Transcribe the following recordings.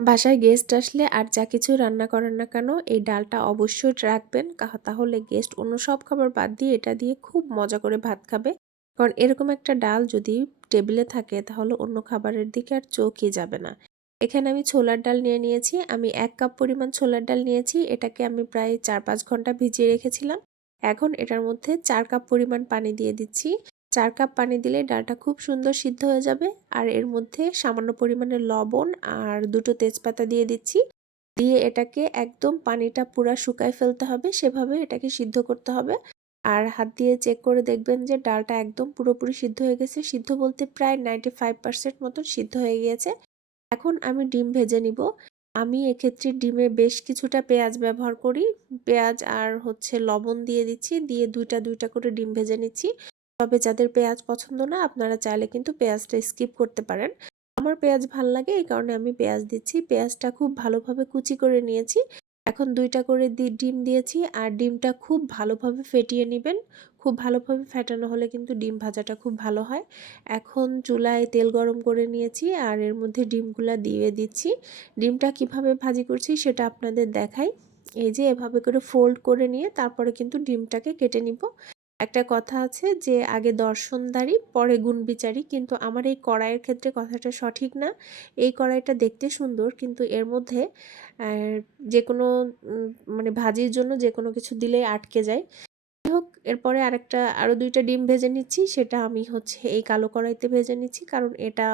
বাসায় গেস্ট আসলে আর যা কিছু রান্না করেন না কেন এই ডালটা অবশ্যই রাখবেন। তাহলে গেস্ট অন্য সব খাবার বাদ দিয়ে এটা দিয়ে খুব মজা করে ভাত খাবে। কারণ এরকম একটা ডাল যদি টেবিলে থাকে তাহলে অন্য খাবারের দিকে আর চোখই যাবে না। এখানে আমি ছোলার ডাল নিয়ে নিয়েছি, আমি এক কাপ পরিমাণ ছোলার ডাল নিয়েছি, এটাকে আমি প্রায় চার পাঁচ ঘণ্টা ভিজিয়ে রেখেছিলাম। এখন এটার মধ্যে চার কাপ পরিমাণ পানি দিয়ে দিচ্ছি। চার কাপ পানি দিলে ডালটা খুব সুন্দর সিদ্ধ হয়ে যাবে। আর এর মধ্যে সামান্য পরিমাণে লবণ আর দুটো তেজপাতা দিয়ে দিচ্ছি। দিয়ে এটাকে একদম পানিটা পুরা শুকায় ফেলতে হবে, সেভাবে এটাকে সিদ্ধ করতে হবে। আর হাত দিয়ে চেক করে দেখবেন যে ডালটা একদম পুরোপুরি সিদ্ধ হয়ে গেছে। সিদ্ধ বলতে প্রায় নাইনটি ফাইভ পার্সেন্ট মতন সিদ্ধ হয়ে গিয়েছে। এখন আমি ডিম ভেজে নিব। আমি এক্ষেত্রে ডিমে বেশ কিছুটা পেঁয়াজ ব্যবহার করি। পেঁয়াজ আর হচ্ছে লবণ দিয়ে দিচ্ছি। দিয়ে দুইটা দুইটা করে ডিম ভেজে নিচ্ছি। তবে যাদের পেঁয়াজ পছন্দ না, আপনারা চাইলে কিন্তু পেঁয়াজটা স্কিপ করতে পারেন। আমার পেঁয়াজ ভালো লাগে, এই কারণে আমি পেঁয়াজ দিচ্ছি। পেঁয়াজটা খুব ভালোভাবে কুচি করে নিয়েছি। এখন দুইটা করে ডিম দিয়েছি, আর ডিমটা খুব ভালোভাবে ফেটিয়ে নেবেন। খুব ভালোভাবে ফেটানো হলে কিন্তু ডিম ভাজাটা খুব ভালো হয়। এখন চুলায় তেল গরম করে নিয়েছি, আর এর মধ্যে ডিমগুলা দিয়ে দিচ্ছি। ডিমটা কীভাবে ভাজি করছি সেটা আপনাদের দেখাই। এই যে এভাবে করে ফোল্ড করে নিয়ে তারপরে কিন্তু ডিমটাকে কেটে নিব। একটা কথা আছে যে, আগে দর্শনদারি পরে গুণবিচারী। কিন্তু আমার এই কড়াইয়ের ক্ষেত্রে কথাটা সঠিক না। এই কড়াইটা দেখতে সুন্দর, কিন্তু এর মধ্যে যে কোনো মানে ভাজির জন্য যে কোনো কিছু দিলেই আটকে যায়। হোক, এরপরে আরেকটা আরও দুইটা ডিম ভেজে নিচ্ছি। সেটা আমি হচ্ছে এই কালো কড়াইতে ভেজে নিচ্ছি। কারণ এটা,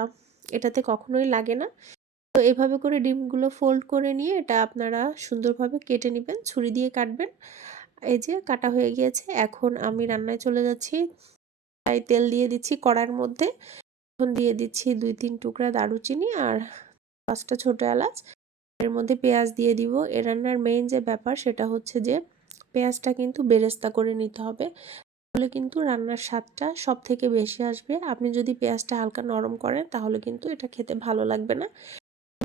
এটাতে কখনোই লাগে না। তো এভাবে করে ডিমগুলো ফোল্ড করে নিয়ে এটা আপনারা সুন্দরভাবে কেটে নেবেন, ছুরি দিয়ে কাটবেন। এই যে কাটা হয়ে গিয়েছে, এখন আমি রান্নায় চলে যাচ্ছি। তাই তেল দিয়ে দিচ্ছি কড়ার মধ্যে। এখন দিয়ে দিচ্ছি দুই তিন টুকরা দারুচিনি আর পাঁচটা ছোটো এলাচ। এর মধ্যে পেঁয়াজ দিয়ে দিব। এ রান্নার মেইন যে ব্যাপার সেটা হচ্ছে যে, পেঁয়াজটা কিন্তু বেরেস্তা করে নিতে হবে। তাহলে কিন্তু রান্নার স্বাদটা সব থেকে বেশি আসবে। আপনি যদি পেঁয়াজটা হালকা নরম করেন, তাহলে কিন্তু এটা খেতে ভালো লাগবে না।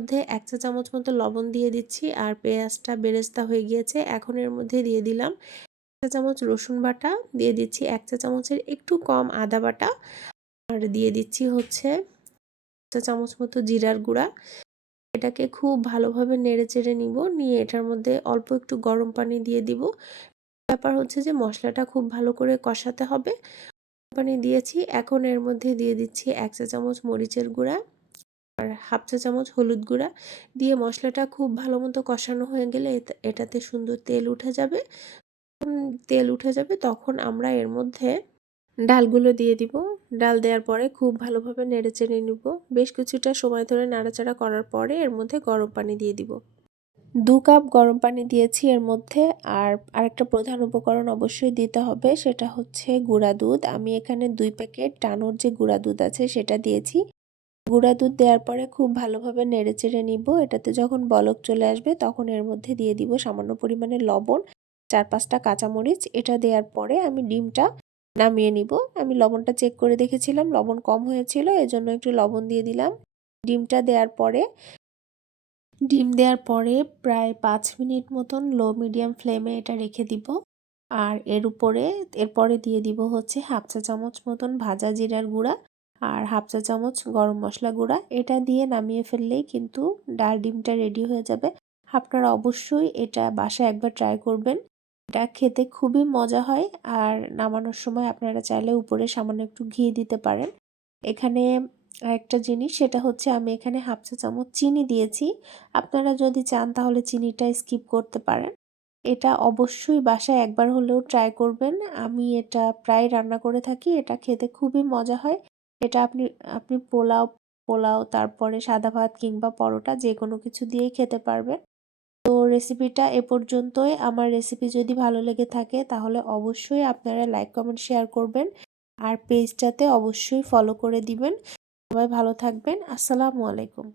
মধ্যে এক চা চামচ মতো লবণ দিয়ে দিচ্ছি আর পেঁয়াজটা বেরেস্তা হয়ে গিয়েছে। এখন এর মধ্যে দিয়ে দিলাম চা চামচ রসুন বাটা, দিয়ে দিচ্ছি এক চা চামচের একটু কম আদা বাটা আর দিয়ে দিচ্ছি হচ্ছে চা চামচ মতো জিরার গুঁড়া। এটাকে খুব ভালোভাবে নেড়ে চেড়ে নিব, নিয়ে এটার মধ্যে অল্প একটু গরম পানি দিয়ে দিব। ব্যাপার হচ্ছে যে মশলাটা খুব ভালো করে কষাতে হবে। পানি দিয়েছি, এখন এর মধ্যে দিয়ে দিচ্ছি এক চা চামচ মরিচের গুঁড়া। আর হাফ চা চামচ হলুদ গুঁড়া দিয়ে মশলাটা খুব ভালো মতো কষানো হয়ে গেলে এটাতে সুন্দর তেল উঠে যাবে। তেল উঠে যাবে তখন আমরা এর মধ্যে ডালগুলো দিয়ে দিব। ডাল দেওয়ার পরে খুব ভালোভাবে নেড়ে চেড়ে নিব। বেশ কিছুটা সময় ধরে নাড়াচাড়া করার পরে এর মধ্যে গরম পানি দিয়ে দিব। দু কাপ গরম পানি দিয়েছি এর মধ্যে। আর আরেকটা প্রধান উপকরণ অবশ্যই দিতে হবে সেটা হচ্ছে গুঁড়া দুধ। আমি এখানে দুই প্যাকেট টানোর যে গুঁড়া দুধ আছে সেটা দিয়েছি। গুঁড়া দুধ দেওয়ার পরে খুব ভালোভাবে নেড়েচেড়ে নিব। এটাতে যখন বলক চলে আসবে তখন এর মধ্যে দিয়ে দিব সামান্য পরিমাণে লবণ, চার পাঁচটা কাঁচামরিচ। এটা দেওয়ার পরে আমি ডিমটা নামিয়ে নিব। আমি লবণটা চেক করে দেখেছিলাম, লবণ কম হয়েছিল, এজন্য একটু লবণ দিয়ে দিলাম। ডিমটা দেওয়ার পরে, ডিম দেওয়ার পরে প্রায় পাঁচ মিনিট মতন লো মিডিয়াম ফ্লেমে এটা রেখে দিব। আর এর উপরে, এরপরে দিয়ে দিব হচ্ছে হাফ চা চামচ মতন ভাজা জিরার গুঁড়া। আর হাফ চা চামচ গরম মশলা গুঁড়া। এটা দিয়ে নামিয়ে ফেললেই কিন্তু ডাল ডিমটা রেডি হয়ে যাবে। আপনারা অবশ্যই এটা বাসায় একবার ট্রাই করবেন। এটা খেতে খুবই মজা হয় আর নামানোর সময় আপনারা চাইলে উপরে সামান্য একটু ঘি দিতে পারেন। এখানে একটা জিনিস, সেটা হচ্ছে আমি এখানে হাফ চা চামচ চিনি দিয়েছি। আপনারা যদি চান তাহলে চিনিটা স্কিপ করতে পারেন। এটা অবশ্যই বাসায় একবার হলেও ট্রাই করবেন। আমি এটা প্রায় রান্না করে থাকি, এটা খেতে খুবই মজা হয়। এটা আপনি আপনি পোলাও পোলাও, তারপরে সাদা ভাত কিংবা পরোটা যে কোনো কিছু দিয়েই খেতে পারবেন। তো রেসিপিটা এ পর্যন্তই। আমার রেসিপি যদি ভালো লেগে থাকে তাহলে অবশ্যই আপনারা লাইক, কমেন্ট, শেয়ার করবেন আর পেজটাতে অবশ্যই ফলো করে দিবেন। সবাই ভালো থাকবেন। আসসালামু আলাইকুম।